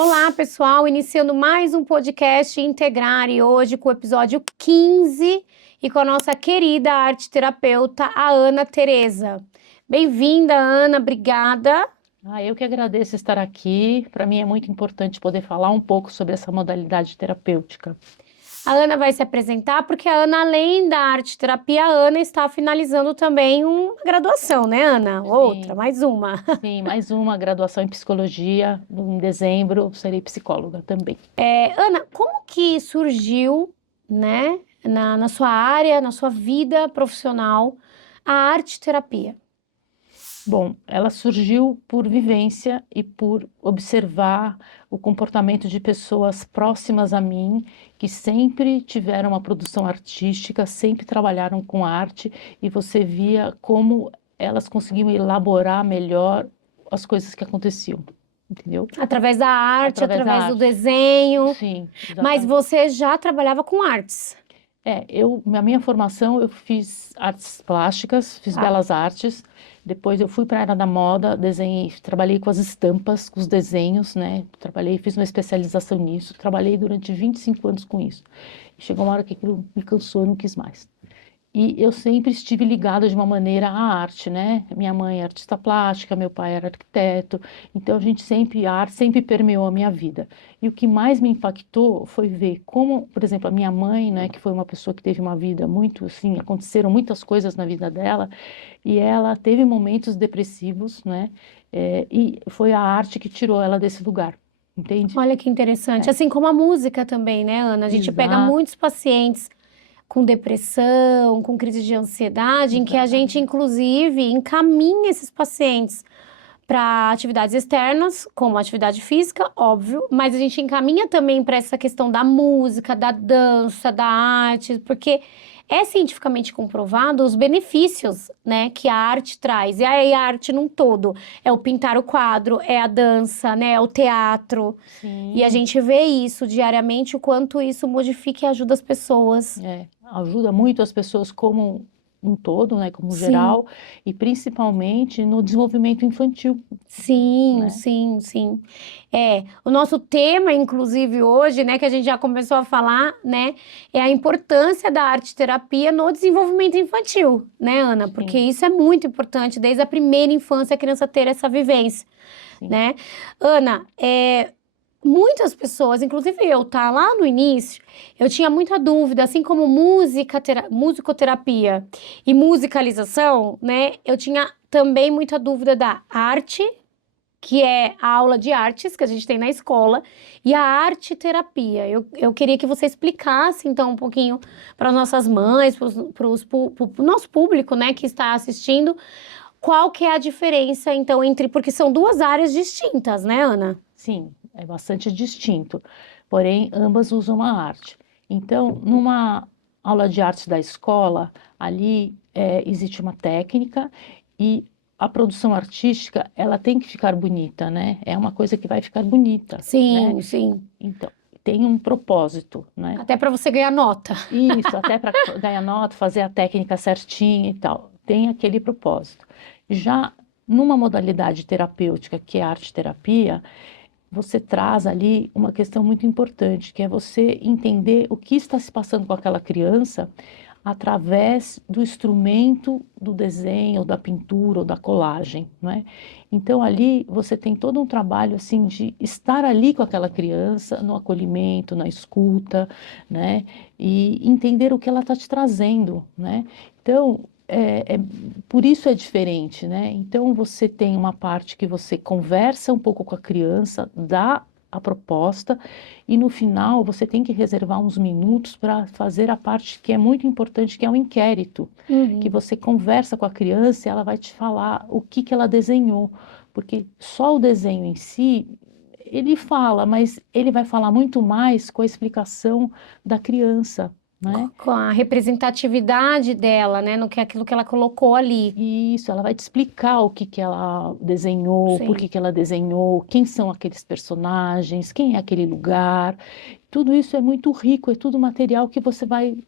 Olá, pessoal, iniciando mais um podcast Integrar e hoje com o episódio 15 e com a nossa querida arte terapeuta, a Ana Tereza. Bem-vinda, Ana, obrigada. Eu que agradeço estar aqui. Para mim é muito importante poder falar um pouco sobre essa modalidade terapêutica. A Ana vai se apresentar porque a Ana, além da arte terapia, a Ana está finalizando também uma graduação, né, Ana? Outra, mais uma. Sim, mais uma graduação em psicologia. Em dezembro serei psicóloga também. Ana, como que surgiu, né, na sua área, na sua vida profissional, a arte terapia? Bom, ela surgiu por vivência e por observar o comportamento de pessoas próximas a mim, que sempre tiveram uma produção artística, sempre trabalharam com arte, e você via como elas conseguiam elaborar melhor as coisas que aconteciam, entendeu? Através da arte, Através da através do arte. desenho. Sim, Mas exatamente. você já trabalhava com artes. Na minha formação eu fiz artes plásticas, fiz belas artes, depois eu fui para a área da moda, desenhei, trabalhei com as estampas, com os desenhos, né? Fiz uma especialização nisso, trabalhei durante 25 anos com isso. E chegou uma hora que aquilo me cansou, eu não quis mais. E eu sempre estive ligada de uma maneira à arte, né? Minha mãe é artista plástica, meu pai era arquiteto, então a arte sempre permeou a minha vida. E o que mais me impactou foi ver como, por exemplo, a minha mãe, né, que foi uma pessoa que teve uma vida muito assim, aconteceram muitas coisas na vida dela, e ela teve momentos depressivos, né? E foi a arte que tirou ela desse lugar, entende? Olha que interessante. Assim como a música também, né, Ana? A gente pega Exato, muitos pacientes com depressão, com crise de ansiedade, em que a gente, exatamente. inclusive, encaminha esses pacientes para atividades externas, como atividade física, óbvio, mas a gente encaminha também para essa questão da música, da dança, da arte, porque é cientificamente comprovado os benefícios, né, que a arte traz. E aí a arte num todo, é o pintar o quadro, é a dança, né, é o teatro. E a Sim. gente vê isso diariamente, o quanto isso modifica e ajuda as pessoas. Ajuda muito as pessoas como um todo, né, como Sim. geral, e principalmente no desenvolvimento infantil, Sim, né? sim, sim. O nosso tema, inclusive, hoje, né, que a gente já começou a falar, né, é a importância da arte-terapia no desenvolvimento infantil, né, Ana? Porque Sim, isso é muito importante, desde a primeira infância, a criança ter essa vivência, sim, né? Ana, muitas pessoas, inclusive eu, tá? Lá no início, eu tinha muita dúvida, assim como musicoterapia e musicalização, né? Eu tinha também muita dúvida da arte, que é a aula de artes que a gente tem na escola, e a arte-terapia. Eu queria que você explicasse, então, um pouquinho para as nossas mães, para o nosso público, né, que está assistindo, qual que é a diferença, então, porque são duas áreas distintas, né, Ana? sim, é bastante distinto, porém ambas usam a arte. Então, numa aula de arte da escola, ali existe uma técnica e a produção artística, ela tem que ficar bonita, né? É uma coisa que vai ficar bonita, né? Sim, sim. Então, tem um propósito, né? Até para você ganhar nota. Isso, até para ganhar nota, fazer a técnica certinha e tal. Tem aquele propósito. Já numa modalidade terapêutica, que é a arte-terapia, você traz ali uma questão muito importante, que é você entender o que está se passando com aquela criança através do instrumento do desenho, ou da pintura, ou da colagem, não é? Então ali você tem todo um trabalho assim de estar ali com aquela criança, no acolhimento, na escuta, né? E entender o que ela está te trazendo, né? Então por isso é diferente, né? Então você tem uma parte que você conversa um pouco com a criança, dá a proposta e no final você tem que reservar uns minutos para fazer a parte que é muito importante, que é o inquérito, que você conversa com a criança e ela vai te falar o que que ela desenhou, porque só o desenho em si ele fala, mas ele vai falar muito mais com a explicação da criança, né? Com a representatividade dela, né, no que aquilo que ela colocou ali. Isso, ela vai te explicar o que que ela desenhou, por Sim. que que ela desenhou, quem são aqueles personagens, quem é aquele lugar. Tudo isso é muito rico, é tudo material que você vai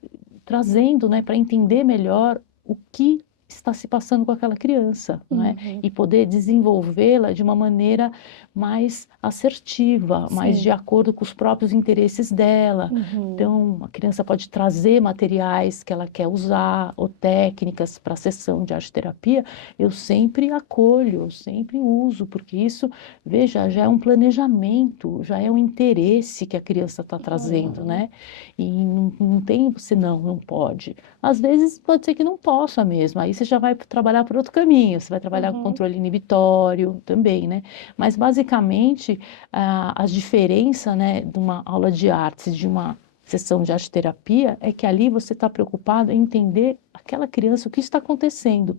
trazendo, né, para entender melhor o que está se passando com aquela criança, não é? Uhum. E poder desenvolvê-la de uma maneira mais assertiva, mais Sim. de acordo com os próprios interesses dela. Uhum. Então, a criança pode trazer materiais que ela quer usar ou técnicas para a sessão de arte-terapia. Eu sempre acolho, eu sempre uso, porque isso, veja, já é um planejamento, já é um interesse que a criança está trazendo, né? E não tem você não pode. Às vezes pode ser que não possa mesmo, aí você já vai trabalhar por outro caminho, você vai trabalhar com Uhum. controle inibitório também, né? Mas basicamente a diferença, né, de uma aula de artes e de uma sessão de arte-terapia é que ali você está preocupado em entender aquela criança, o que está acontecendo.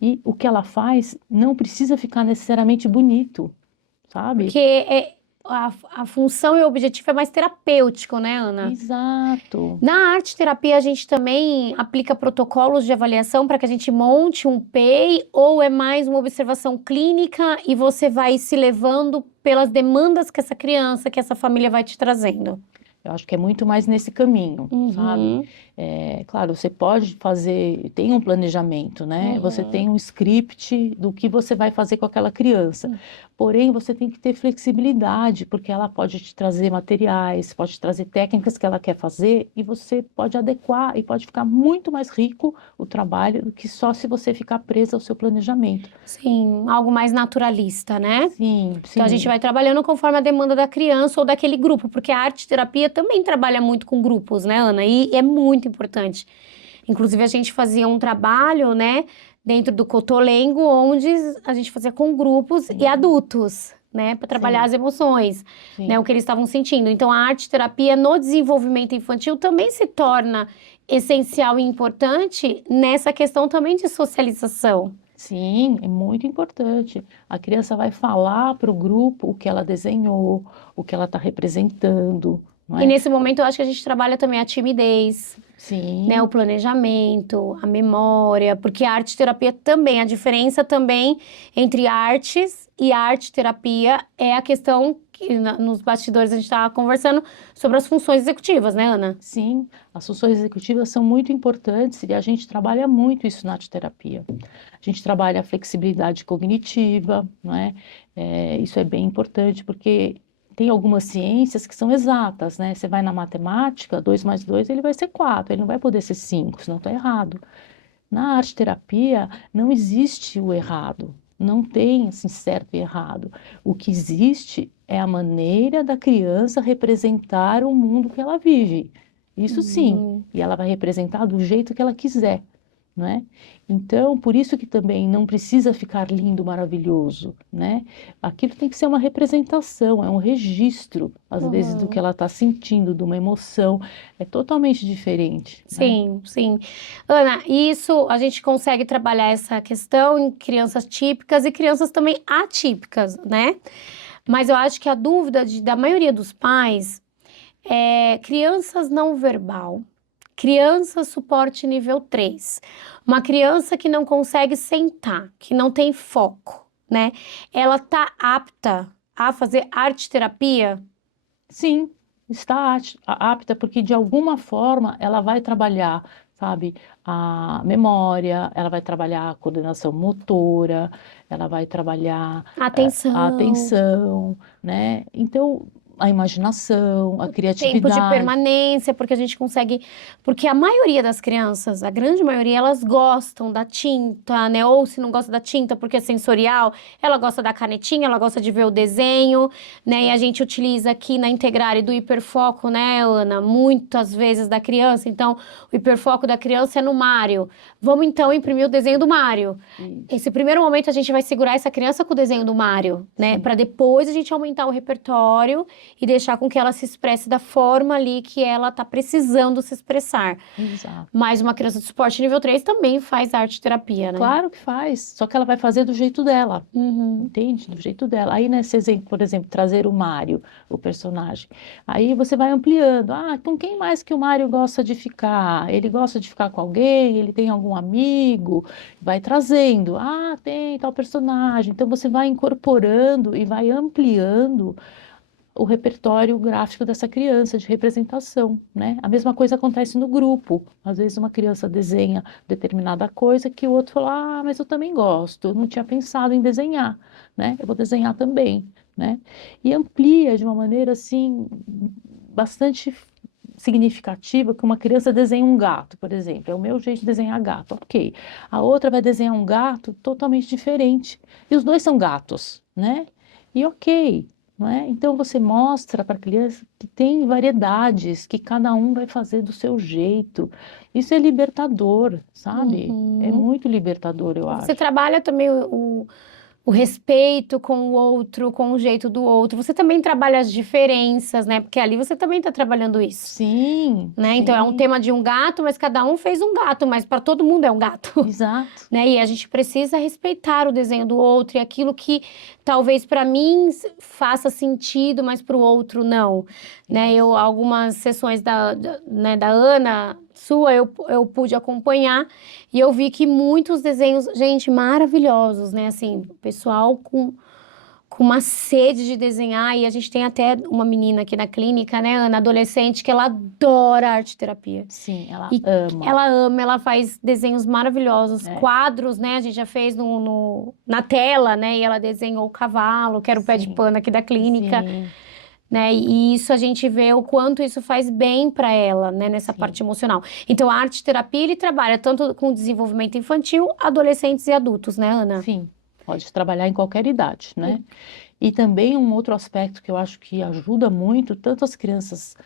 E o que ela faz não precisa ficar necessariamente bonito, sabe? Porque a função e o objetivo é mais terapêutico, né, Ana? Exato. Na arte terapia, a gente também aplica protocolos de avaliação para que a gente monte um PEI, ou é mais uma observação clínica e você vai se levando pelas demandas que essa criança, que essa família vai te trazendo? Eu acho que é muito mais nesse caminho, sabe? Uhum. Claro, você pode fazer, tem um planejamento, né? Você tem um script do que você vai fazer com aquela criança. Porém, você tem que ter flexibilidade, porque ela pode te trazer materiais, pode te trazer técnicas que ela quer fazer, e você pode adequar e pode ficar muito mais rico o trabalho do que só se você ficar presa ao seu planejamento. Sim, algo mais naturalista, né? Sim, Então a gente sim. vai trabalhando conforme a demanda da criança ou daquele grupo, porque a arte terapia também trabalha muito com grupos, né, Ana? E é muito importante. Inclusive a gente fazia um trabalho, né, dentro do Cotolengo, onde a gente fazia com grupos e adultos, né, para trabalhar Sim. as emoções, né, Sim. o que eles estavam sentindo. Então a arte terapia no desenvolvimento infantil também se torna essencial e importante nessa questão também de socialização. Sim, é muito importante. A criança vai falar para o grupo o que ela desenhou, o que ela está representando, não E é? nesse momento eu acho que a gente trabalha também a timidez, né, o Sim, planejamento, a memória, porque a arte terapia também, a diferença também entre artes e arte terapia é a questão que nos bastidores a gente estava conversando sobre as funções executivas, né, Ana? sim. As funções executivas são muito importantes e a gente trabalha muito isso na arte-terapia. A gente trabalha a flexibilidade cognitiva, não é? Isso é bem importante porque tem algumas ciências que são exatas, né? Você vai na matemática, 2 mais 2 ele vai ser 4, ele não vai poder ser 5, senão está errado. Na arte-terapia não existe o errado, não tem assim certo e errado. O que existe é a maneira da criança representar o mundo que ela vive. Isso sim, e ela vai representar do jeito que ela quiser, não é? Então, por isso que também não precisa ficar lindo, maravilhoso, né? Aquilo tem que ser uma representação, é um registro, às vezes, do que ela está sentindo, de uma emoção, é totalmente diferente, né? Sim, sim. Ana, isso a gente consegue trabalhar essa questão em crianças típicas e crianças também atípicas, né? Mas eu acho que a dúvida da maioria dos pais é crianças não verbal, criança suporte nível 3, uma criança que não consegue sentar, que não tem foco, né? Ela tá apta a fazer arte terapia? Sim, está apta, porque de alguma forma ela vai trabalhar, sabe, a memória, ela vai trabalhar a coordenação motora, ela vai trabalhar a Atenção. atenção, né? Então, a imaginação, a Tempo de criatividade. permanência, porque a gente consegue. Porque a maioria das crianças, a grande maioria, elas gostam da tinta, né? Ou se não gosta da tinta porque é sensorial, ela gosta da canetinha, ela gosta de ver o desenho, né? E a gente utiliza aqui na Integrare do hiperfoco, né, Ana? Muitas vezes da criança. Então, o hiperfoco da criança é no Mário. Vamos então imprimir o desenho do Mário. Esse primeiro momento a gente vai segurar essa criança com o desenho do Mário, né? Sim. Para depois a gente aumentar o repertório e deixar com que ela se expresse da forma ali que ela está precisando se expressar. Exato. Mas uma criança de suporte nível 3 também faz arte terapia, né? Claro que faz, só que ela vai fazer do jeito dela. Uhum. Entende? Do jeito dela. Aí, nesse exemplo, por exemplo, trazer o Mário, o personagem. Aí você vai ampliando. Ah, com quem mais que o Mário gosta de ficar? Ele gosta de ficar com alguém? Ele tem algum amigo? Vai trazendo. Ah, tem tal personagem. Então você vai incorporando e vai ampliando o repertório gráfico dessa criança, de representação, né? A mesma coisa acontece no grupo. Às vezes uma criança desenha determinada coisa que o outro fala, ah, mas eu também gosto, eu não tinha pensado em desenhar, né? Eu vou desenhar também, né? E amplia de uma maneira, assim, bastante significativa que uma criança desenha um gato, por exemplo. É o meu jeito de desenhar gato, ok. A outra vai desenhar um gato totalmente diferente. E os dois são gatos, né? E ok, não é? Então você mostra para a criança que tem variedades, que cada um vai fazer do seu jeito. Isso é libertador, sabe? É Uhum. muito libertador, eu Você acho. trabalha também o respeito com o outro, com o jeito do outro. Você também trabalha as diferenças, né? Porque ali você também está trabalhando isso, Sim, né? Então é um sim, tema de um gato, mas cada um fez um gato, mas para todo mundo é um gato. exato. Né? E a gente precisa respeitar o desenho do outro e aquilo que talvez para mim faça sentido, mas para o outro não, né? Eu Isso. algumas sessões né, da Ana, sua, eu pude acompanhar e eu vi que muitos desenhos, gente, maravilhosos, né? Assim, pessoal com uma sede de desenhar, e a gente tem até uma menina aqui na clínica, né, Ana, adolescente, que ela adora arte terapia. Sim, ela E ama. ela ama, ela faz desenhos maravilhosos, É, quadros, né? A gente já fez na tela, né? E ela desenhou o cavalo, que era o pé de sim, pano aqui da clínica, sim, né? E isso a gente vê o quanto isso faz bem para ela, né? Nessa sim, parte emocional. Então, a arte terapia, ele trabalha tanto com desenvolvimento infantil, adolescentes e adultos, né, Ana? sim. Pode trabalhar em qualquer idade, né? E também um outro aspecto que eu acho que ajuda muito, tanto as crianças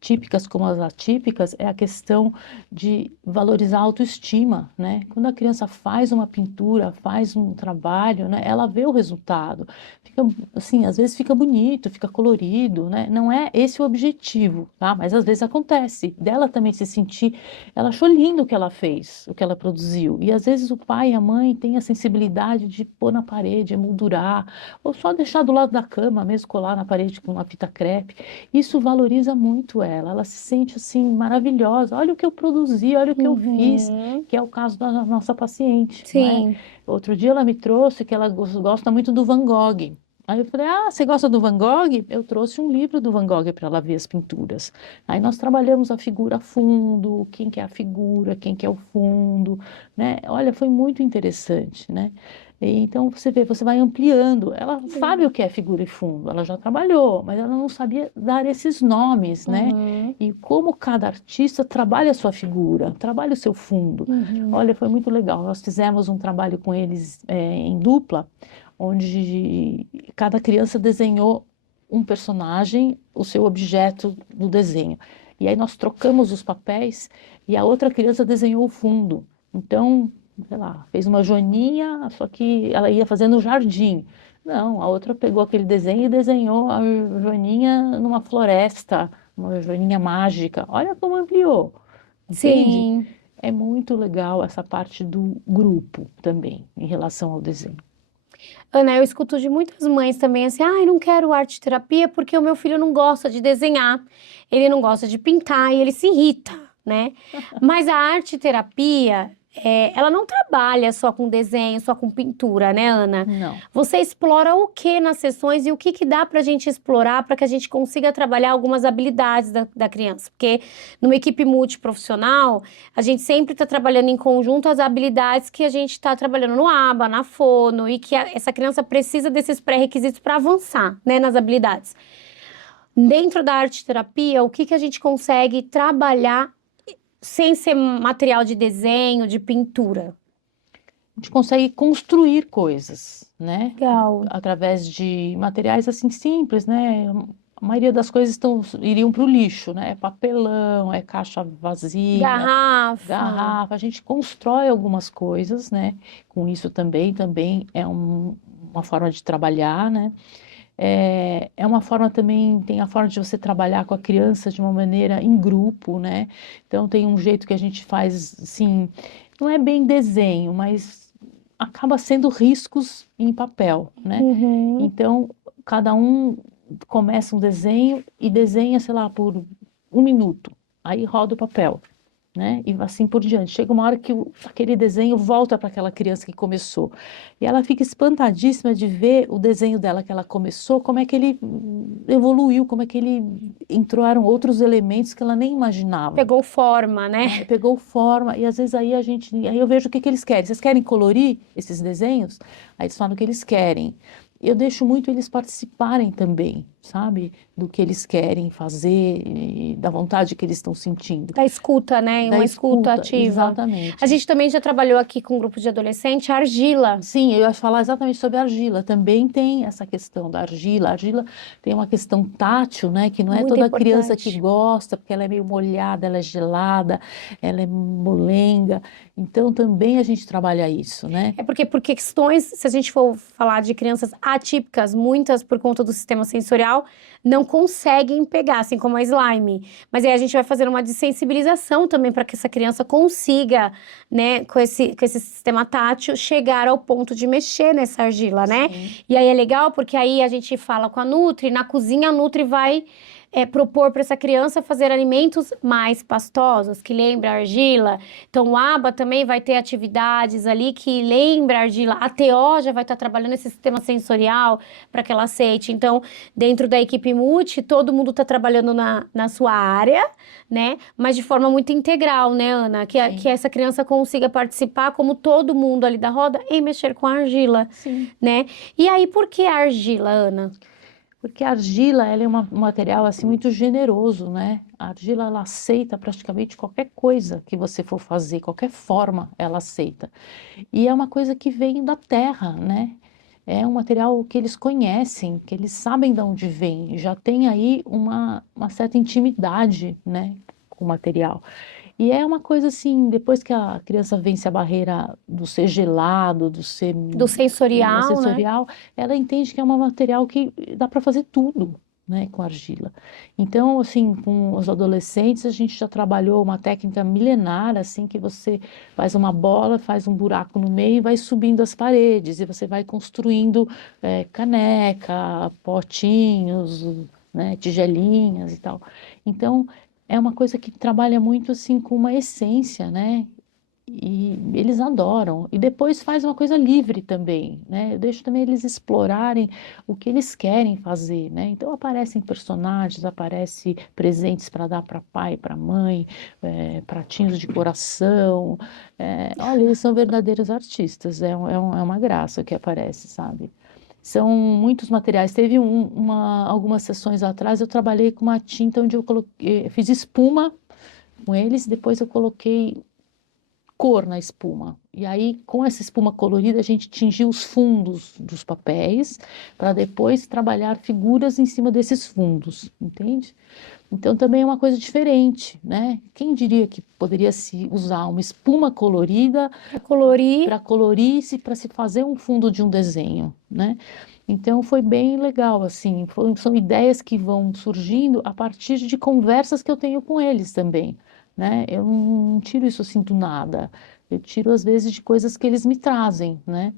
típicas como as atípicas, é a questão de valorizar a autoestima, né? Quando a criança faz uma pintura, faz um trabalho, né? Ela vê o resultado. Fica, assim, às vezes fica bonito, fica colorido, né? Não é esse o objetivo, tá? Mas às vezes acontece dela também se sentir, ela achou lindo o que ela fez, o que ela produziu. E às vezes o pai e a mãe têm a sensibilidade de pôr na parede, emoldurar, ou só deixar do lado da cama, mesmo colar na parede com uma fita crepe. Isso valoriza muito ela se sente assim maravilhosa. Olha o que eu produzi, olha o que eu fiz, Uhum. que é o caso da nossa paciente, não é? Sim. Outro dia ela me trouxe que ela gosta muito do Van Gogh. Aí eu falei, ah, você gosta do Van Gogh? Eu trouxe um livro do Van Gogh para ela ver as pinturas. Aí nós trabalhamos a figura a fundo, quem que é a figura, quem que é o fundo, né? Olha, foi muito interessante, né? Então você vê, você vai ampliando. Ela sabe o que é figura e fundo, ela já trabalhou, mas ela não sabia dar esses nomes, né? Uhum. E como cada artista trabalha a sua figura, trabalha o seu fundo. Uhum. Olha, foi muito legal. Nós fizemos um trabalho com eles em dupla, onde cada criança desenhou um personagem, o seu objeto do desenho. E aí nós trocamos os papéis e a outra criança desenhou o fundo. Então, sei lá, fez uma joaninha, só que ela ia fazendo o jardim. Não, a outra pegou aquele desenho e desenhou a joaninha numa floresta, uma joaninha mágica. Olha como ampliou, entende? Sim. É muito legal essa parte do grupo também, em relação ao desenho. Ana, eu escuto de muitas mães também assim, ai, não quero arte terapia porque o meu filho não gosta de desenhar, ele não gosta de pintar e ele se irrita, né? Mas a arte terapia, ela não trabalha só com desenho, só com pintura, né, Ana? Não, Você explora o que nas sessões e o que dá pra gente explorar para que a gente consiga trabalhar algumas habilidades da criança? Porque numa equipe multiprofissional, a gente sempre está trabalhando em conjunto as habilidades que a gente está trabalhando no ABA, na fono, e que essa criança precisa desses pré-requisitos para avançar, né, nas habilidades. Dentro da arte terapia, o que a gente consegue trabalhar sem ser material de desenho, de pintura? a gente consegue construir coisas, né? Legal. Através de materiais assim simples, né? A maioria das coisas iriam para o lixo, né? É papelão, é caixa vazia, Garrafa. garrafa. A gente constrói algumas coisas, né? Com isso também é uma forma de trabalhar, né? É uma forma também, tem a forma de você trabalhar com a criança de uma maneira em grupo, né? Então tem um jeito que a gente faz, assim, não é bem desenho, mas acaba sendo riscos em papel, né? Uhum. Então cada um começa um desenho e desenha, sei lá, por 1 minuto, aí roda o papel. né? E assim por diante. Chega uma hora que aquele desenho volta para aquela criança que começou. E ela fica espantadíssima de ver o desenho dela que ela começou, como é que ele evoluiu, como é que ele entraram outros elementos que ela nem imaginava. Pegou forma, né? Pegou forma, e às vezes aí aí eu vejo o que que eles querem. Vocês querem colorir esses desenhos? Aí eles falam o que eles querem. Eu deixo muito eles participarem também, sabe? Do que eles querem fazer, e da vontade que eles estão sentindo. Da escuta, né? Da Uma escuta escuta, ativa. exatamente. A gente também já trabalhou aqui com um grupo de adolescente, a argila. Sim, eu ia falar exatamente sobre a argila. Também tem essa questão da argila. A argila tem uma questão tátil, né? Que não é Muito toda criança que importante. gosta, porque ela é meio molhada, ela é gelada, ela é molenga. Então também a gente trabalha isso, né? É porque por questões, se a gente for falar de crianças atípicas, muitas por conta do sistema sensorial, não conseguem pegar, assim como a slime. Mas aí a gente vai fazer uma desensibilização também para que essa criança consiga, né, com esse sistema tátil, chegar ao ponto de mexer nessa argila, né? Sim. E aí é legal porque aí a gente fala com a Nutri, na cozinha a Nutri vai propor para essa criança fazer alimentos mais pastosos, que lembra a argila. Então, o ABA também vai ter atividades ali que lembra a argila. A TO já vai estar trabalhando esse sistema sensorial para que ela aceite. Então, dentro da equipe multi, todo mundo está trabalhando na sua área, né? Mas de forma muito integral, né, Ana? Que essa criança consiga participar, como todo mundo ali da roda, em mexer com a argila, Sim. né? E aí, por que a argila, Ana? Porque a argila, ela é um material assim muito generoso, né? A argila, ela aceita praticamente qualquer coisa que você for fazer, qualquer forma ela aceita. E é uma coisa que vem da terra, né? É um material que eles conhecem, que eles sabem de onde vem, já tem aí uma certa intimidade, né, com o material. E é uma coisa assim, depois que a criança vence a barreira do ser gelado, do ser Do sensorial, né? sensorial, ela entende que é um material que dá para fazer tudo, né, com argila. Então, assim, com os adolescentes, a gente já trabalhou uma técnica milenar, assim, que você faz uma bola, faz um buraco no meio e vai subindo as paredes, e você vai construindo caneca, potinhos, né, tigelinhas e tal. Então, é uma coisa que trabalha muito assim com uma essência, né? E eles adoram. E depois faz uma coisa livre também, né? Eu deixo também eles explorarem o que eles querem fazer, né? Então aparecem personagens, aparecem presentes para dar para pai, para mãe, pratinhos de coração. Olha, eles são verdadeiros artistas. É uma graça que aparece, sabe? São muitos materiais. Teve algumas sessões atrás, eu trabalhei com uma tinta onde eu fiz espuma com eles, depois eu coloquei cor na espuma. E aí, com essa espuma colorida, a gente tingiu os fundos dos papéis para depois trabalhar figuras em cima desses fundos, entende? Então também é uma coisa diferente, né? Quem diria que poderia se usar uma espuma colorida Para colorir. para se fazer um fundo de um desenho, né? Então foi bem legal, assim, são ideias que vão surgindo a partir de conversas que eu tenho com eles também, né? Eu não tiro isso assim do nada, eu tiro às vezes de coisas que eles me trazem, né?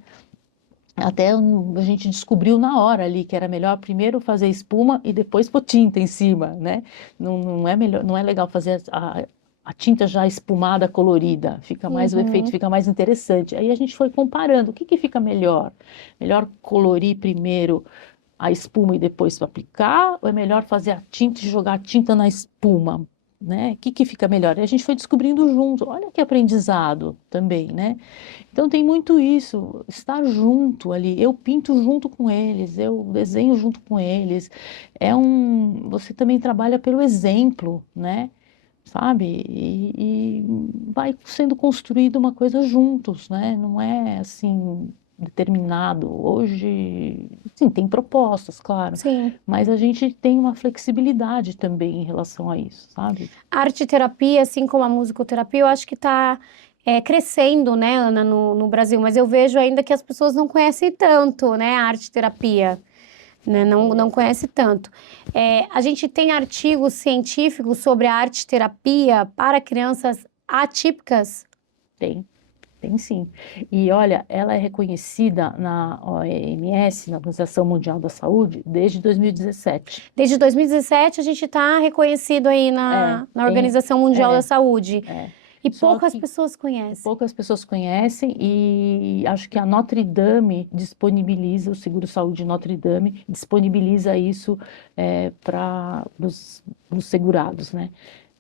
Até a gente descobriu na hora ali que era melhor primeiro fazer espuma e depois pôr tinta em cima, né? Não é melhor, não é legal fazer a tinta já espumada, colorida, fica mais, o efeito fica mais interessante. Aí a gente foi comparando, o que que fica melhor? Melhor colorir primeiro a espuma e depois aplicar? Ou é melhor fazer a tinta e jogar a tinta na espuma? Né? O que que fica melhor? E a gente foi descobrindo junto, olha que aprendizado também, né? Então tem muito isso, estar junto ali, eu pinto junto com eles, eu desenho junto com eles, você também trabalha pelo exemplo, né? Sabe? E vai sendo construída uma coisa juntos, né? Não é assim determinado. Hoje, sim, tem propostas, claro, Sim. mas a gente tem uma flexibilidade também em relação a isso, sabe? A arte-terapia, assim como a musicoterapia, eu acho que está crescendo, né, Ana, no Brasil, mas eu vejo ainda que as pessoas não conhecem tanto, né, a arte-terapia, né, não conhece tanto. A gente tem artigos científicos sobre a arte-terapia para crianças atípicas? Tem sim. E olha, ela é reconhecida na OMS, na Organização Mundial da Saúde, desde 2017. Desde 2017 a gente está reconhecido aí na Organização Mundial da Saúde. E Só poucas que pessoas conhecem. poucas pessoas conhecem e acho que a Notre Dame disponibiliza, o Seguro-Saúde Notre Dame disponibiliza isso para os segurados, né?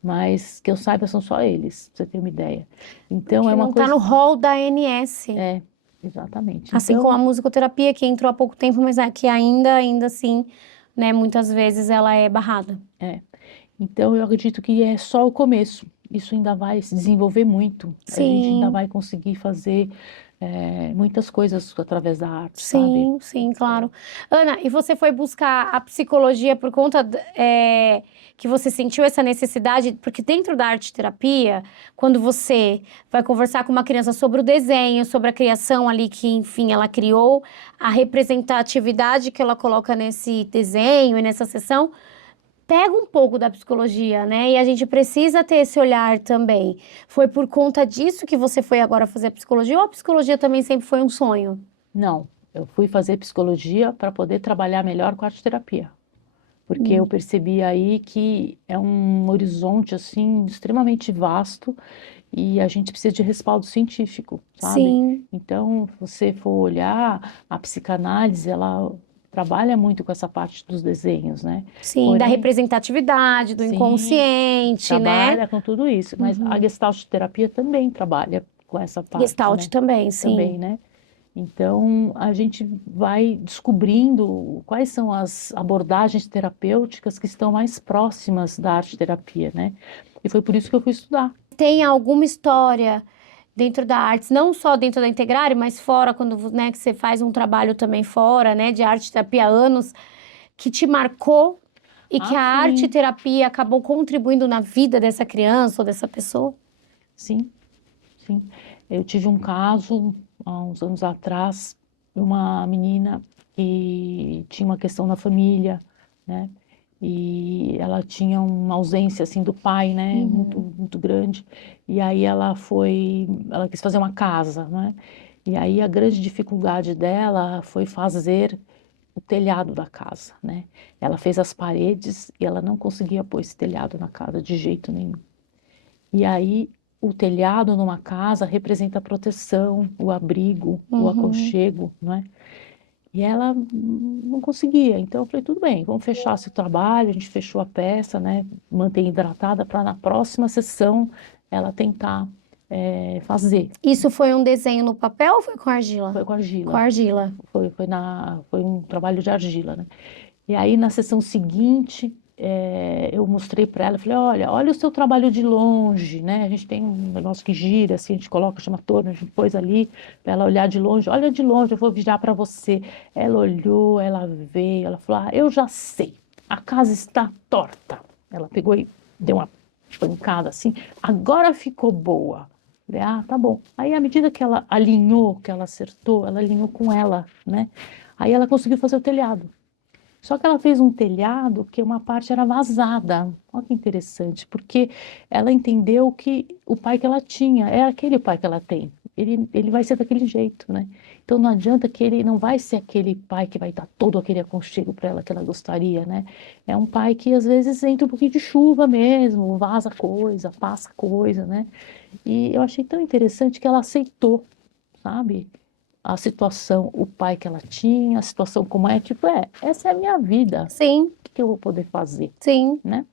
Mas que eu saiba são só eles, pra você ter uma ideia. Então Que é uma não tá coisa... no rol da ANS. Exatamente. Assim como a Então, musicoterapia, que entrou há pouco tempo, mas é que ainda assim, né, muitas vezes ela é barrada. então eu acredito que é só o começo. Isso ainda vai se desenvolver muito. A gente ainda Sim, vai conseguir fazer muitas coisas através da arte, sabe? sim, claro. Ana, e você foi buscar a psicologia por conta que você sentiu essa necessidade? Porque dentro da arte terapia, quando você vai conversar com uma criança sobre o desenho, sobre a criação ali que, enfim, ela criou, a representatividade que ela coloca nesse desenho e nessa sessão, pega um pouco da psicologia, né? E a gente precisa ter esse olhar também. Foi por conta disso que você foi agora fazer a psicologia, ou a psicologia também sempre foi um sonho? Não, eu fui fazer psicologia para poder trabalhar melhor com arte terapia. Porque eu percebi aí que é um horizonte assim extremamente vasto e a gente precisa de respaldo científico, sabe? Sim, Então, se você for olhar, a psicanálise, ela trabalha muito com essa parte dos desenhos, né? sim, da Porém, representatividade, do sim, inconsciente, né? trabalha com tudo isso, mas a Gestalt terapia também trabalha com essa parte, Gestalt né? também, sim. Também, né? Então, a gente vai descobrindo quais são as abordagens terapêuticas que estão mais próximas da arte-terapia, né? E foi por isso que eu fui estudar. Tem alguma história dentro da artes, não só dentro da Integrare, mas fora, quando, né, que você faz um trabalho também fora, né, de arte terapia há anos, que te marcou e que Ah, a arte sim, terapia acabou contribuindo na vida dessa criança ou dessa pessoa? sim, sim. Eu tive um caso, há uns anos atrás, de uma menina que tinha uma questão na família, né? E ela tinha uma ausência, assim, do pai, né? Muito, Uhum. muito grande. E aí ela quis fazer uma casa, né? E aí a grande dificuldade dela foi fazer o telhado da casa, né? Ela fez as paredes e ela não conseguia pôr esse telhado na casa de jeito nenhum. E aí, o telhado numa casa representa a proteção, o abrigo, o Uhum. aconchego, não é? E ela não conseguia. Então, eu falei, tudo bem, vamos fechar esse trabalho. A gente fechou a peça, né? Mantém hidratada para na próxima sessão ela tentar fazer. Isso foi um desenho no papel ou foi com argila? Foi com Com argila. argila. Foi um trabalho de argila, né? E aí, na sessão seguinte, eu mostrei para ela, falei, olha o seu trabalho de longe, né? A gente tem um negócio que gira, assim, a gente coloca, chama torno, a gente pôs ali, para ela olhar de longe, olha de longe, eu vou virar para você. Ela olhou, ela veio, ela falou, eu já sei, a casa está torta. Ela pegou e deu uma pancada assim, agora ficou boa. Falei, tá bom. Aí, à medida que ela alinhou, que ela acertou, ela alinhou com ela, né? Aí ela conseguiu fazer o telhado. Só que ela fez um telhado que uma parte era vazada. Olha que interessante, porque ela entendeu que o pai que ela tinha é aquele pai que ela tem. Ele vai ser daquele jeito, né? Então não adianta que ele não vai ser aquele pai que vai dar todo aquele aconchego para ela que ela gostaria, né? É um pai que às vezes entra um pouquinho de chuva mesmo, vaza coisa, passa coisa, né? E eu achei tão interessante que ela aceitou, sabe? A situação, o pai que ela tinha, a situação como é, tipo, essa é a minha vida, Sim, o que eu vou poder fazer, sim. né?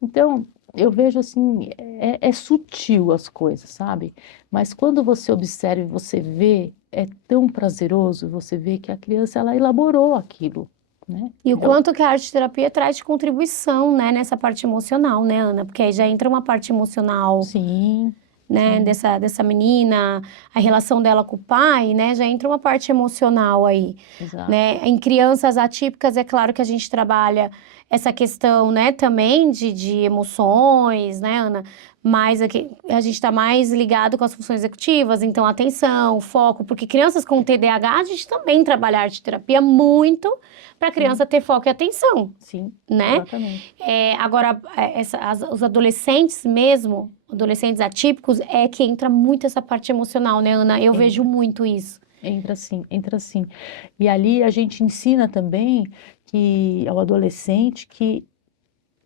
Então, eu vejo assim, é sutil as coisas, sabe? Mas quando você observa e você vê, é tão prazeroso você ver que a criança, ela elaborou aquilo, né? E o quanto que a arte terapia traz de contribuição, né, nessa parte emocional, né, Ana? Porque aí já entra uma parte emocional, Sim, né, sim, dessa menina, a relação dela com o pai, né, já entra uma parte emocional aí, exato. né? Em crianças atípicas, é claro que a gente trabalha essa questão, né, também de emoções, né, Ana? Mas aqui, a gente está mais ligado com as funções executivas, então atenção, foco, porque crianças com TDAH, a gente também trabalha arte terapia muito para a Sim, criança ter foco e atenção, sim, né? exatamente. Agora, os adolescentes mesmo, adolescentes atípicos, é que entra muito essa parte emocional, né, Ana? Eu vejo Entra. muito isso. Entra sim, entra sim. E ali a gente ensina também que ao adolescente que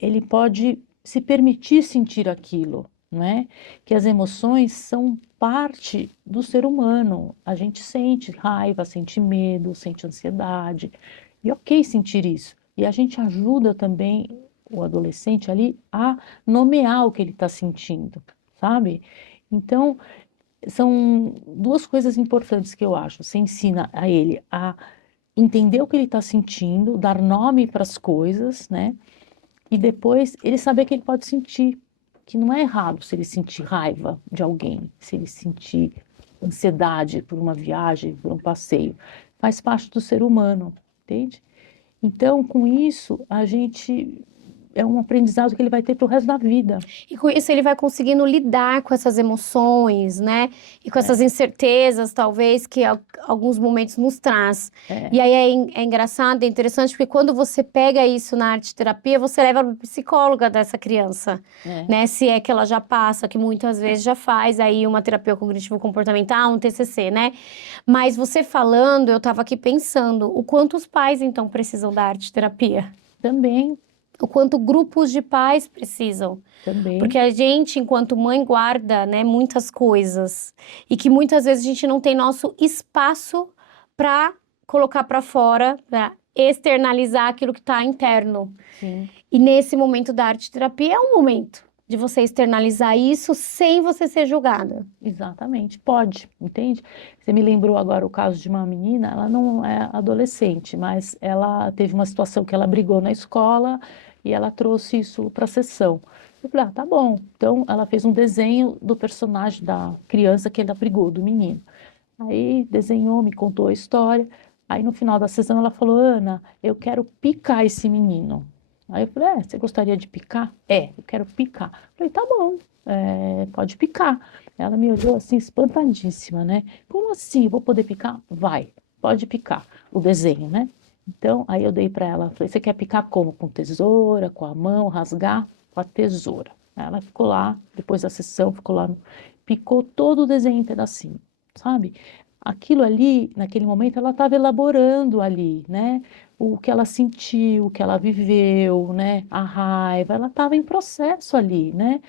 ele pode se permitir sentir aquilo, não é? Que as emoções são parte do ser humano. A gente sente raiva, sente medo, sente ansiedade. E ok sentir isso. E a gente ajuda também o adolescente ali a nomear o que ele está sentindo, sabe? Então, são duas coisas importantes que eu acho. Você ensina a ele a entender o que ele está sentindo, dar nome para as coisas, né? E depois ele saber que ele pode sentir, que não é errado se ele sentir raiva de alguém, se ele sentir ansiedade por uma viagem, por um passeio. Faz parte do ser humano, entende? Então, com isso, a gente é um aprendizado que ele vai ter para o resto da vida. E com isso ele vai conseguindo lidar com essas emoções, né? E com essas É, incertezas, talvez, que alguns momentos nos traz. é, E aí é engraçado, é interessante, porque quando você pega isso na arte terapia, você leva para a psicóloga dessa criança, é, né? Se é que ela já passa, que muitas vezes já faz aí uma terapia cognitivo-comportamental, um TCC, né? Mas você falando, eu estava aqui pensando, o quanto os pais, então, precisam da arte terapia? também, O quanto grupos de pais precisam? Porque também, a gente, enquanto mãe, guarda, né, muitas coisas e que muitas vezes a gente não tem nosso espaço para colocar para fora, para externalizar aquilo que está interno. sim, E nesse momento da arte terapia é um momento de você externalizar isso sem você ser julgada. exatamente, pode, entende? Você me lembrou agora o caso de uma menina, ela não é adolescente, mas ela teve uma situação que ela brigou na escola e ela trouxe isso para a sessão. Eu falei, ah, tá bom. Então, ela fez um desenho do personagem da criança que ela brigou, do menino. Aí desenhou, me contou a história. Aí no final da sessão ela falou, Ana, eu quero picar esse menino. Aí eu falei, você gostaria de picar? É, eu quero picar. Eu falei, tá bom, pode picar. Ela me olhou assim, espantadíssima, né? Como assim? Eu vou poder picar? Vai, pode picar. O desenho, né? Então, aí eu dei para ela, falei, você quer picar como? Com tesoura, com a mão, rasgar? Com a tesoura. Aí ela ficou lá, depois da sessão, ficou lá, picou todo o desenho em pedacinho, sabe? Aquilo ali, naquele momento, ela estava elaborando ali, né? O que ela sentiu, o que ela viveu, né? A raiva, ela estava em processo ali, né?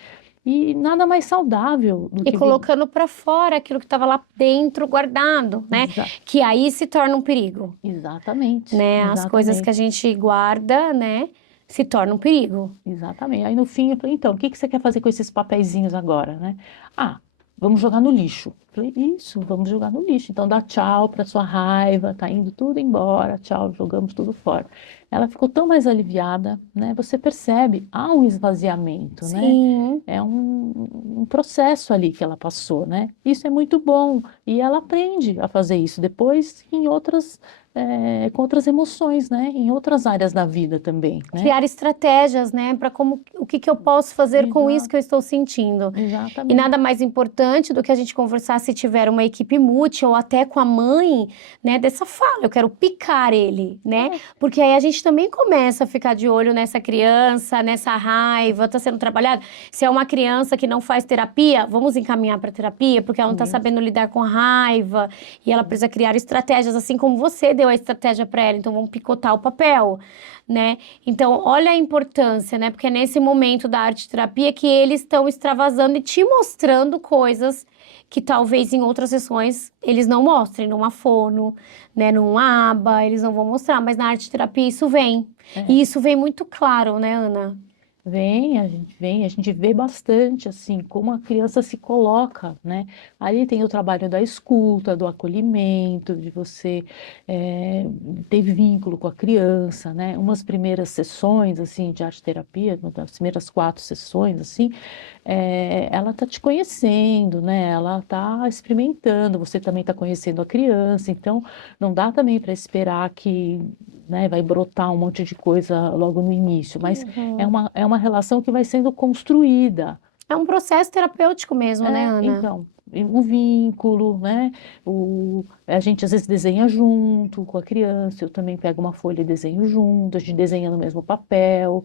E nada mais saudável do E que viver. colocando para fora aquilo que estava lá dentro guardado, né? Que aí se torna um perigo. Exatamente, Né? As coisas que a exatamente, gente guarda, né, se tornam um perigo. exatamente. Aí no fim eu falei, então, o que que você quer fazer com esses papeizinhos agora, né? Ah, vamos jogar no lixo. Eu falei, isso, vamos jogar no lixo. Então dá tchau para sua raiva, tá indo tudo embora, tchau, jogamos tudo fora. Ela ficou tão mais aliviada, né? Você percebe, há um esvaziamento, né? Sim. É um processo ali que ela passou, né? Isso é muito bom. E ela aprende a fazer isso depois em outras, com outras emoções, né? Em outras áreas da vida também, né? Criar estratégias, né, para como o que que eu posso fazer com isso Exato, que eu estou sentindo. E exatamente. nada mais importante do que a gente conversar se tiver uma equipe multi ou até com a mãe, né, dessa fala. Eu quero picar ele, né? É, Porque aí a gente também começa a ficar de olho nessa criança, nessa raiva, tá sendo trabalhada. Se é uma criança que não faz terapia, vamos encaminhar para terapia, porque ela não tá isso, sabendo lidar com a raiva e ela precisa criar estratégias, assim como você deu a estratégia para ela. Então vamos picotar o papel, né? Então, olha a importância, né? Porque é nesse momento da arte terapia que eles estão extravasando e te mostrando coisas que talvez em outras sessões eles não mostrem, numa fono, né? Num aba, eles não vão mostrar, mas na arte terapia isso vem. é. E isso vem muito claro, né, Ana? A gente vê bastante assim como a criança se coloca, né? Ali tem o trabalho da escuta, do acolhimento, de você ter vínculo com a criança, né? Umas primeiras sessões assim de arte terapia, uma das primeiras 4 sessões assim, ela tá te conhecendo, né? Ela tá experimentando, você também tá conhecendo a criança, então não dá também para esperar que, né, vai brotar um monte de coisa logo no início, mas Uhum. é uma relação que vai sendo construída. É um processo terapêutico mesmo, né, Ana? Então, o vínculo, né? A gente às vezes desenha junto com a criança, eu também pego uma folha e desenho junto, a gente desenha no mesmo papel.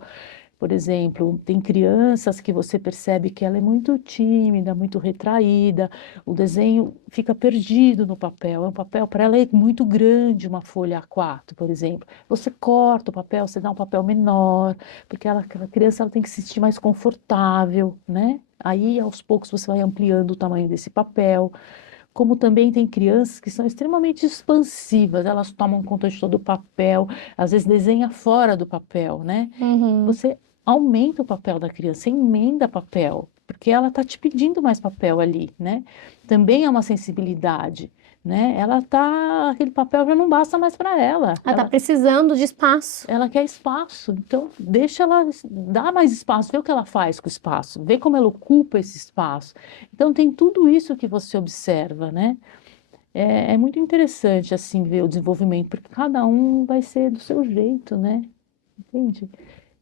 Por exemplo, tem crianças que você percebe que ela é muito tímida, muito retraída, o desenho fica perdido no papel. O papel para ela é muito grande, uma folha A4, por exemplo. Você corta o papel, você dá um papel menor, porque aquela criança ela tem que se sentir mais confortável, né? Aí, aos poucos, você vai ampliando o tamanho desse papel. Como também tem crianças que são extremamente expansivas, elas tomam conta de todo o papel, às vezes desenha fora do papel, né? Uhum. Você aumenta o papel da criança, você emenda papel, porque ela está te pedindo mais papel ali, né? Também é uma sensibilidade, né? Aquele papel já não basta mais para ela. Ela tá precisando de espaço. Ela quer espaço, então deixa ela dar mais espaço, vê o que ela faz com o espaço, vê como ela ocupa esse espaço. Então tem tudo isso que você observa, né? É muito interessante assim ver o desenvolvimento, porque cada um vai ser do seu jeito, né? Entende?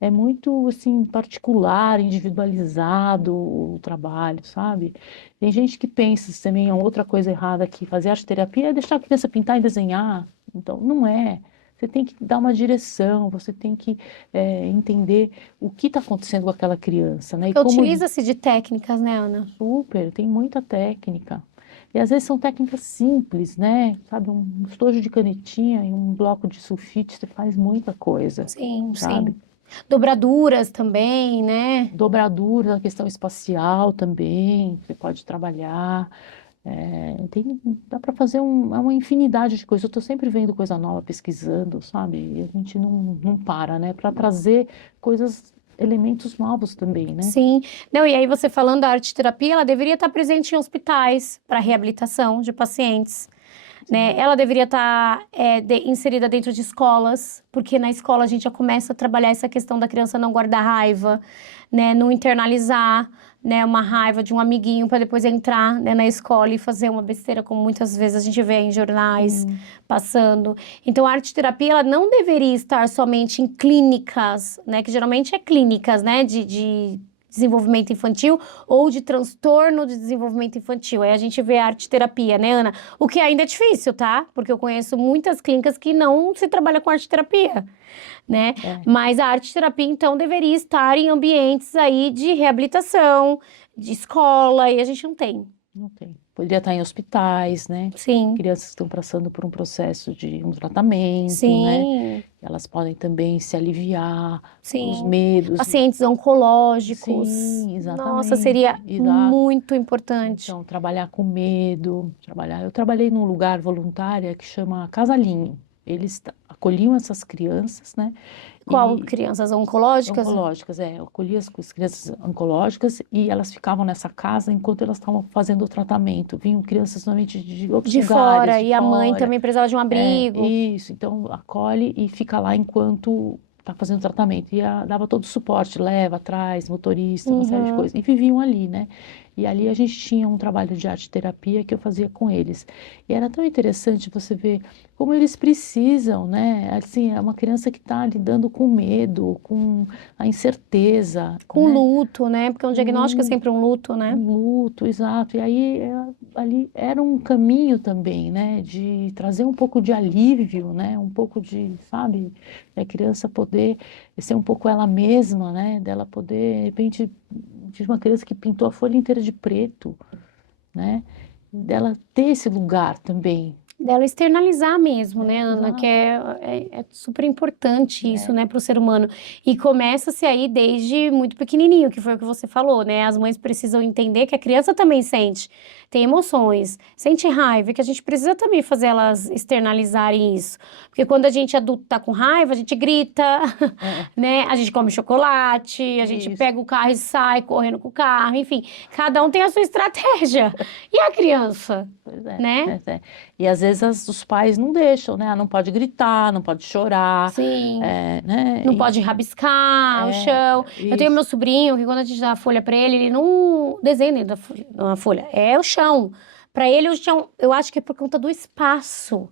É muito assim particular, individualizado o trabalho, sabe? Tem gente que pensa também, outra coisa errada que fazer arte terapia é deixar a criança pintar e desenhar. Então, não é. Você tem que dar uma direção, você tem que entender o que está acontecendo com aquela criança, né? E Porque como utiliza-se de técnicas, né, Ana? super, tem muita técnica. E às vezes são técnicas simples, né? Sabe, um estojo de canetinha e um bloco de sulfite, você faz muita coisa, Sim, sabe? sim. Dobraduras também, né? Dobraduras, a questão espacial também, você pode trabalhar. Dá para fazer uma infinidade de coisas. Eu estou sempre vendo coisa nova, pesquisando, sabe? E a gente não para, né? Para trazer coisas, elementos novos também, né? Sim. Não, e aí você falando da arte terapia, ela deveria estar presente em hospitais para reabilitação de pacientes. Né? Ela deveria estar inserida dentro de escolas, porque na escola a gente já começa a trabalhar essa questão da criança não guardar raiva, né? Não internalizar, né? Uma raiva de um amiguinho para depois entrar, né, na escola e fazer uma besteira, como muitas vezes a gente vê em jornais passando. Então, a arte terapia ela não deveria estar somente em clínicas, né? Que geralmente é clínicas, né? De desenvolvimento infantil ou de transtorno de desenvolvimento infantil. Aí a gente vê a arte terapia, né, Ana? O que ainda é difícil, tá? Porque eu conheço muitas clínicas que não se trabalha com arte terapia, né? Mas a arte terapia, então, deveria estar em ambientes aí de reabilitação, de escola, e a gente não tem. Não tem. Poderia estar em hospitais, né? Sim, Crianças que estão passando por um processo de um tratamento, né? sim, Elas podem também se aliviar, os sim. medos. Pacientes oncológicos. Sim, Nossa, exatamente. seria Exato. muito importante. Então, trabalhar com medo, Eu trabalhei num lugar voluntário que chama Casalinho. Eles acolhiam essas crianças, né? Qual? Crianças oncológicas? Oncológicas, eu acolhia as crianças oncológicas e elas ficavam nessa casa enquanto elas estavam fazendo o tratamento. Vinham crianças normalmente de outros De lugares, fora, de e a mãe fora. também precisava de um abrigo. Isso, então acolhe e fica lá enquanto está fazendo o tratamento. E dava todo o suporte, leva, traz, motorista, uma série de coisas. E viviam ali, né? E ali a gente tinha um trabalho de arte terapia que eu fazia com eles. E era tão interessante você ver como eles precisam, né? Assim, é uma criança que está lidando com medo, com a incerteza, Com né? luto, né? Porque um diagnóstico é sempre um luto, né? Um luto, exato. E aí ali era um caminho também, né? De trazer um pouco de alívio, né? Um pouco de, sabe? A criança poder ser um pouco ela mesma, né? Dela poder, de repente, tive uma criança que pintou a folha inteira de preto, né? Dela ter esse lugar também. Dela externalizar mesmo, né, Ana? Exato. Que é super importante isso, né, para o ser humano. E começa-se aí desde muito pequenininho, que foi o que você falou, né? As mães precisam entender que a criança também sente, tem emoções, sente raiva, e que a gente precisa também fazer elas externalizarem isso. Porque quando a gente adulto tá com raiva, a gente grita, né? A gente come chocolate, a gente Isso. pega o carro e sai correndo com o carro, enfim. Cada um tem a sua estratégia. E a criança? Pois é, Né? E às vezes os pais não deixam, né? Não pode gritar, não pode chorar, Sim. né? Não pode rabiscar o chão. Eu tenho Isso. meu sobrinho que quando a gente dá a folha pra ele não desenha dentro da folha. É o chão. Pra ele, o chão, eu acho que é por conta do espaço,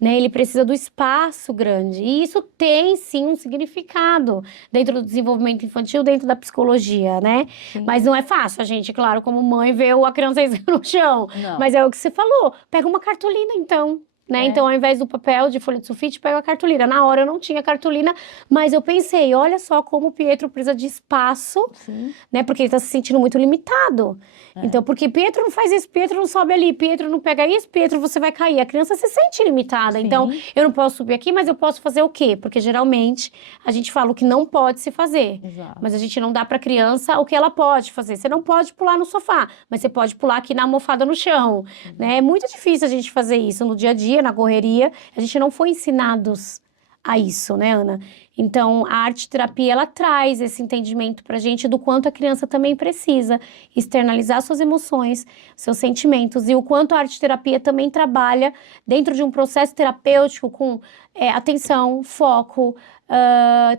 né? Ele precisa do espaço grande. E isso tem, sim, um significado dentro do desenvolvimento infantil, dentro da psicologia, né? Sim. Mas não é fácil a gente, claro, como mãe, ver a criança no chão. Não. Mas é o que você falou. Pega uma cartolina, então. né? Então, ao invés do papel de folha de sulfite, pega a cartolina. Na hora eu não tinha cartolina, mas eu pensei, olha só como o Pietro precisa de espaço, Sim. né? Porque ele tá se sentindo muito limitado. Então, porque Pietro não faz isso, Pietro não sobe ali, Pietro não pega isso, Pietro você vai cair. A criança se sente limitada. Sim. Então, eu não posso subir aqui, mas eu posso fazer o quê? Porque geralmente a gente fala o que não pode se fazer. Exato. Mas a gente não dá pra criança o que ela pode fazer. Você não pode pular no sofá, mas você pode pular aqui na almofada no chão, né? É muito difícil a gente fazer isso no dia a dia, na correria. A gente não foi ensinados a isso, né, Ana? Então, a arte-terapia, ela traz esse entendimento pra gente do quanto a criança também precisa externalizar suas emoções, seus sentimentos, e o quanto a arte-terapia também trabalha dentro de um processo terapêutico com atenção, foco,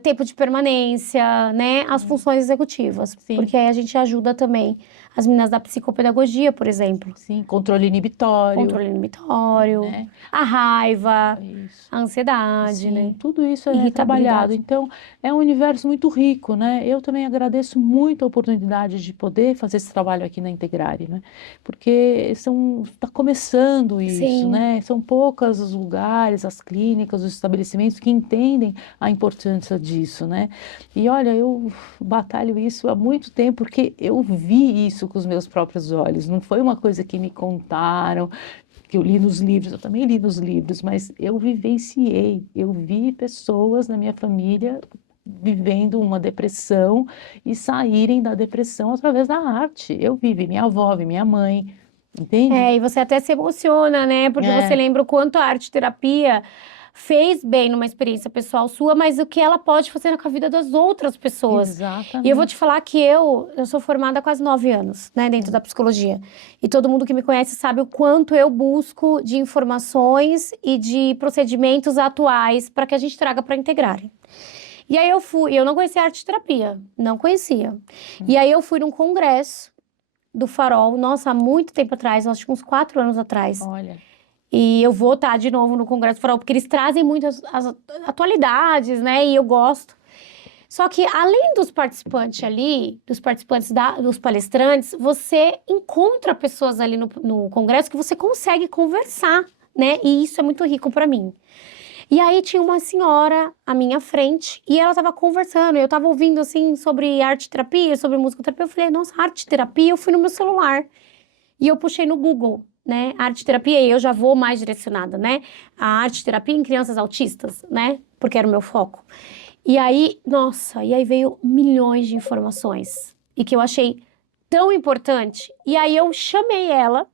tempo de permanência, né, as funções executivas. Sim. Porque aí a gente ajuda também as meninas da psicopedagogia, por exemplo. Sim, controle inibitório. Controle inibitório, Né? a raiva, Isso. a ansiedade, Sim, né? tudo isso é Irritabilidade. trabalhado. Então, é um universo muito rico, né? Eu também agradeço muito a oportunidade de poder fazer esse trabalho aqui na Integrare, né? Porque está começando isso, Sim. né? São poucos os lugares, as clínicas, os estabelecimentos que entendem a importância disso, né? E olha, eu batalho isso há muito tempo porque eu vi isso com os meus próprios olhos. Não foi uma coisa que me contaram, que eu li nos livros, eu também li nos livros, mas eu vivenciei, eu vi pessoas na minha família vivendo uma depressão e saírem da depressão através da arte. Eu vi minha avó, vi minha mãe, entende? E você até se emociona, né? Porque você lembra o quanto a arte-terapia fez bem numa experiência pessoal sua, mas o que ela pode fazer com a vida das outras pessoas. Exatamente. E eu vou te falar que eu sou formada há quase 9 anos, né, dentro da psicologia. E todo mundo que me conhece sabe o quanto eu busco de informações e de procedimentos atuais para que a gente traga para integrar. E aí eu não conhecia arte-terapia, não conhecia. E aí eu fui num congresso do Farol, nossa, há muito tempo atrás, acho que uns 4 anos atrás. Olha, E eu vou estar de novo no Congresso do Farol, porque eles trazem muitas as atualidades, né? E eu gosto. Só que além dos participantes ali, dos palestrantes, você encontra pessoas ali no Congresso que você consegue conversar, né? E isso é muito rico para mim. E aí tinha uma senhora à minha frente e ela estava conversando, eu estava ouvindo assim sobre arte-terapia, sobre musicoterapia, eu falei, nossa, arte-terapia, eu fui no meu celular e eu puxei no Google, né, arte-terapia, e eu já vou mais direcionada, né, a arte-terapia em crianças autistas, né, porque era o meu foco. E aí, nossa, e aí veio milhões de informações e que eu achei tão importante. E aí eu chamei ela,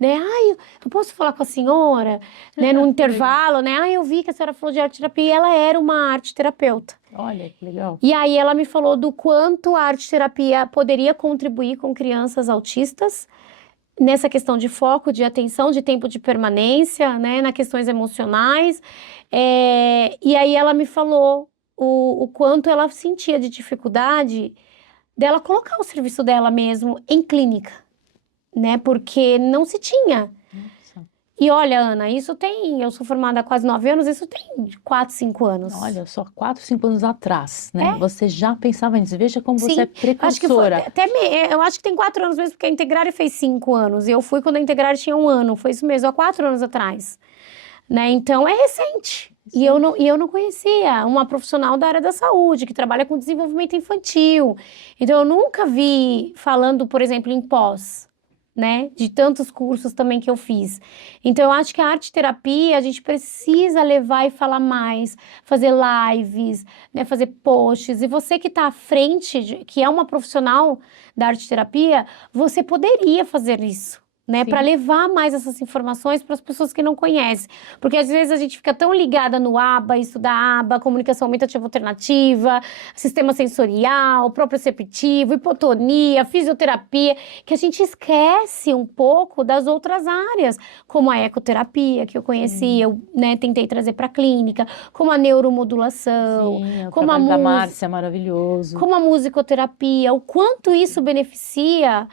né? Ai, eu posso falar com a senhora, né? No intervalo, né? Ai, eu vi que a senhora falou de arte-terapia e ela era uma arte-terapeuta. olha que legal. E aí ela me falou do quanto a arte-terapia poderia contribuir com crianças autistas nessa questão de foco, de atenção, de tempo de permanência, né? Nas questões emocionais. E aí ela me falou o quanto ela sentia de dificuldade dela colocar o serviço dela mesmo em clínica, né? Porque não se tinha. Nossa, E olha, Ana, eu sou formada há quase 9 anos, isso tem 4, 5 anos. olha, só 4, 5 anos atrás, né? Você já pensava nisso. Veja como você Sim, é acho que foi, precursora. eu acho que tem 4 anos mesmo, porque a Integrare fez 5 anos. E eu fui quando a Integrare tinha 1 ano, foi isso mesmo, há 4 anos atrás. Né? Então é recente. E eu não conhecia uma profissional da área da saúde, que trabalha com desenvolvimento infantil. Então eu nunca vi falando, por exemplo, em pós, né? De tantos cursos também que eu fiz. Então eu acho que a arte-terapia, a gente precisa levar e falar mais, fazer lives, né? Fazer posts. E você que está à frente, que é uma profissional da arte-terapia, você poderia fazer isso, né, para levar mais essas informações para as pessoas que não conhecem. Porque às vezes a gente fica tão ligada no ABA, estudar ABA, comunicação aumentativa alternativa, sistema sensorial, proprioceptivo, hipotonia, fisioterapia, que a gente esquece um pouco das outras áreas, como a ecoterapia, que eu conheci, eu, né, tentei trazer para a clínica, como a neuromodulação, Sim, o como a trabalho da Márcia é maravilhoso. como a musicoterapia, o quanto isso beneficia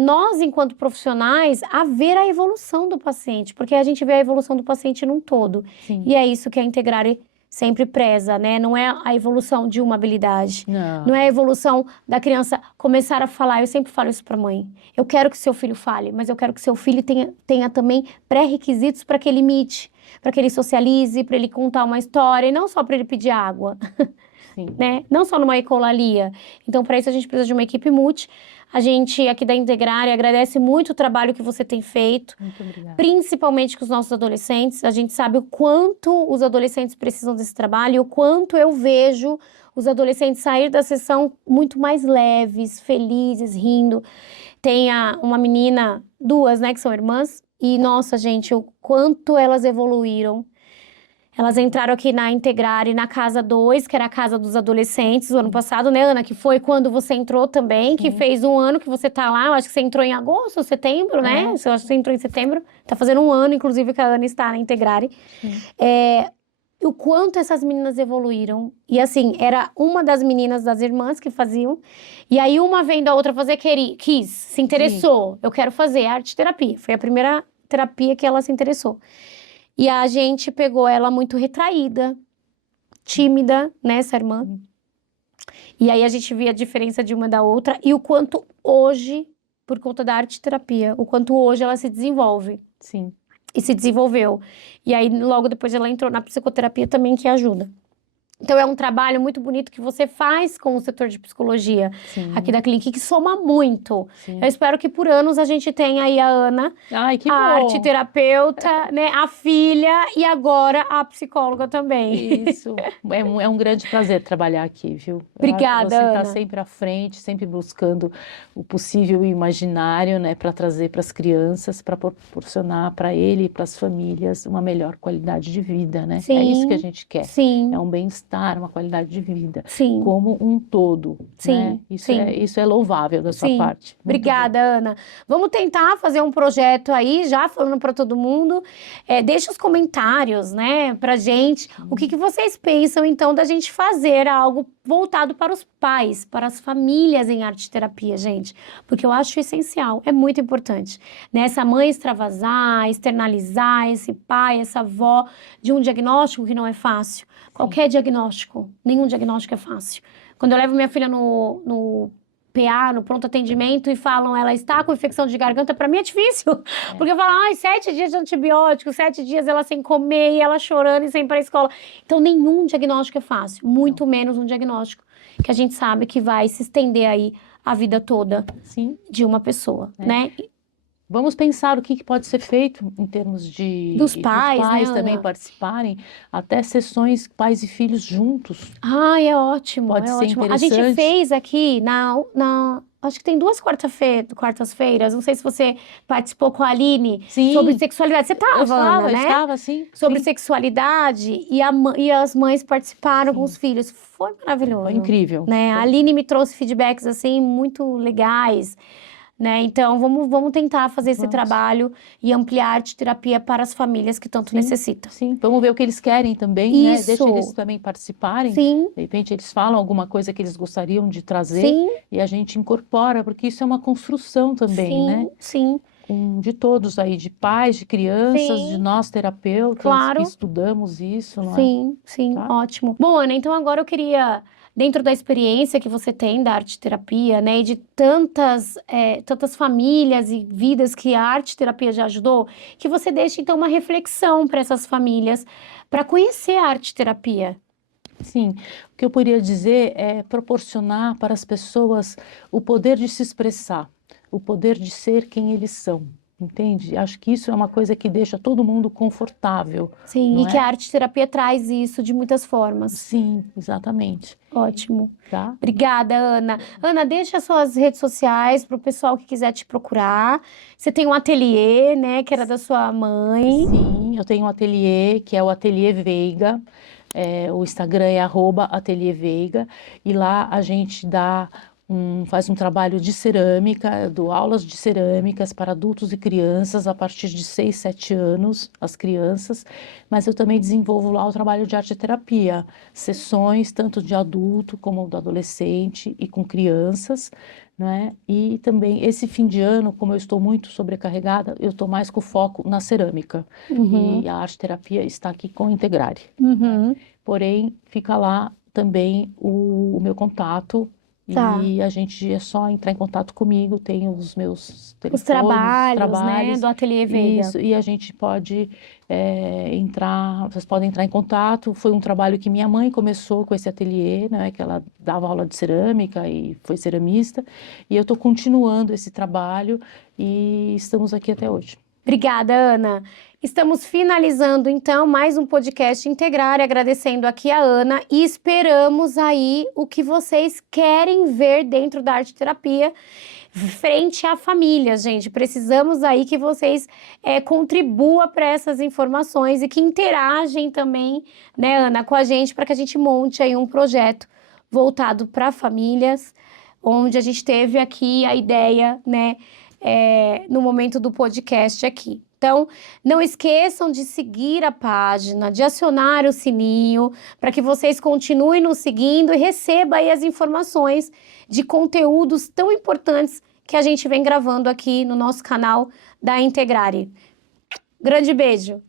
nós, enquanto profissionais, a ver a evolução do paciente, porque a gente vê a evolução do paciente num todo. Sim. E é isso que a Integrare sempre preza, né? Não é a evolução de uma habilidade. Não. Não é a evolução da criança começar a falar. Eu sempre falo isso para mãe. Eu quero que seu filho fale, mas eu quero que seu filho tenha também pré-requisitos para que ele imite, para que ele socialize, para ele contar uma história, e não só para ele pedir água, Sim. né? Não só numa ecolalia. Então, para isso, a gente precisa de uma equipe multi. A gente aqui da Integrare agradece muito o trabalho que você tem feito, Muito obrigada. principalmente com os nossos adolescentes. A gente sabe o quanto os adolescentes precisam desse trabalho e o quanto eu vejo os adolescentes sair da sessão muito mais leves, felizes, rindo. Tem uma menina, duas, né, que são irmãs, e nossa, gente, o quanto elas evoluíram. Elas entraram aqui na Integrare, na Casa 2, que era a casa dos adolescentes, o ano passado, né, Ana? Que foi quando você entrou também, que Sim. fez um ano que você tá lá. Eu acho que você entrou em agosto, setembro, né? Eu acho que você entrou em setembro. Tá fazendo um ano, inclusive, que a Ana está na Integrare. Sim. O quanto essas meninas evoluíram. E assim, era uma das meninas das irmãs que faziam. E aí uma vendo a outra fazer, quis, se interessou. Eu quero fazer arte terapia. Foi a primeira terapia que ela se interessou. E a gente pegou ela muito retraída, tímida, né, essa irmã. E aí a gente via a diferença de uma da outra e o quanto hoje, por conta da arte terapia, o quanto hoje ela se desenvolve. Sim. E se desenvolveu. E aí logo depois ela entrou na psicoterapia também, que ajuda. Então é um trabalho muito bonito que você faz com o setor de psicologia Sim. aqui da clínica, que soma muito. Sim. Eu espero que por anos a gente tenha aí a Ana, Ai, que a bom. arte terapeuta, né, a filha e agora a psicóloga também. Isso. É um grande prazer trabalhar aqui, viu? Eu acho que Obrigada, você está Ana. sempre à frente, sempre buscando o possível e o imaginário, né, para trazer para as crianças, para proporcionar para ele e para as famílias uma melhor qualidade de vida, né? É isso que a gente quer. Sim, É um bem-estar, uma qualidade de vida, sim, como um todo, Sim, né? sim. Isso é louvável da sua Sim. parte. Muito Obrigada, Ana. Vamos tentar fazer um projeto aí, já falando para todo mundo. Deixa os comentários, né, pra gente. O que vocês pensam, então, da gente fazer algo voltado para os pais, para as famílias em arte terapia, gente? Porque eu acho essencial, é muito importante. Né? Essa mãe extravasar, externalizar, esse pai, essa avó, de um diagnóstico que não é fácil. Qualquer diagnóstico, nenhum diagnóstico é fácil. Quando eu levo minha filha no PA, no pronto atendimento, e falam ela está com infecção de garganta, para mim é difícil. Porque eu falo, ai, 7 dias de antibiótico, 7 dias ela sem comer e ela chorando e sem ir para a escola. Então, nenhum diagnóstico é fácil, muito menos um diagnóstico que a gente sabe que vai se estender aí a vida toda Sim. de uma pessoa, né? Vamos pensar o que pode ser feito em termos de Dos pais, né, também Ana? participarem, até sessões pais e filhos juntos. Ai, é ótimo, Pode é ser ótimo. A gente interessante. fez aqui acho que tem 2 quartas-feiras, não sei se você participou com a Aline, Sim. sobre sexualidade. Você Eu estava, Ana, estava, né? estava, sim. Sobre sim. sexualidade e as mães participaram com os filhos. Foi maravilhoso. Foi incrível. Né? A Aline me trouxe feedbacks assim muito legais, né? Então vamos tentar fazer esse Vamos. trabalho e ampliar a arte terapia para as famílias que tanto Sim. necessitam. Sim, vamos ver o que eles querem também, né? Isso. Deixa eles também participarem. Sim, De repente eles falam alguma coisa que eles gostariam de trazer sim, e a gente incorpora, porque isso é uma construção também, sim, né? sim. De todos aí, de pais, de crianças, Sim. de nós terapeutas Claro. que estudamos isso, não é? Sim, sim, Tá? ótimo. Bom, Ana, então agora eu queria, dentro da experiência que você tem da arte terapia, né, e de tantas famílias e vidas que a arte terapia já ajudou, que você deixe então uma reflexão para essas famílias, para conhecer a arte terapia. Sim, o que eu poderia dizer é proporcionar para as pessoas o poder de se expressar, o poder de ser quem eles são, entende? Acho que isso é uma coisa que deixa todo mundo confortável. Sim, Não e que é? a arte terapia traz isso de muitas formas. Sim, exatamente. Ótimo. Tá? Obrigada, Ana. Ana, deixa suas redes sociais para o pessoal que quiser te procurar. Você tem um ateliê, né, que era da sua mãe. Sim, eu tenho um ateliê, que é o Ateliê Veiga. O Instagram é @ateliêveiga, e lá a gente dá faz um trabalho de cerâmica, eu dou aulas de cerâmicas para adultos e crianças a partir de 6, 7 anos, as crianças, mas eu também desenvolvo lá o trabalho de arte-terapia, sessões tanto de adulto como do adolescente e com crianças, né? E também esse fim de ano, como eu estou muito sobrecarregada, eu estou mais com foco na cerâmica Uhum. e a arte-terapia está aqui com o Integrare. Uhum. Porém, fica lá também o meu contato Tá. e a gente é só entrar em contato comigo, tem os meus Os telefones, os trabalhos, né, trabalhos, do Ateliê Veiga. isso, e a gente pode vocês podem entrar em contato. Foi um trabalho que minha mãe começou com esse ateliê, né, que ela dava aula de cerâmica e foi ceramista, e eu estou continuando esse trabalho e estamos aqui até hoje. Obrigada, Ana. Estamos finalizando, então, mais um podcast Integrar, agradecendo aqui a Ana e esperamos aí o que vocês querem ver dentro da arte terapia frente à família, gente. Precisamos aí que vocês contribuam para essas informações e que interagem também, né, Ana, com a gente para que a gente monte aí um projeto voltado para famílias, onde a gente teve aqui a ideia, né, no momento do podcast aqui. Então, não esqueçam de seguir a página, de acionar o sininho, para que vocês continuem nos seguindo e recebam aí as informações de conteúdos tão importantes que a gente vem gravando aqui no nosso canal da Integrare. Grande beijo!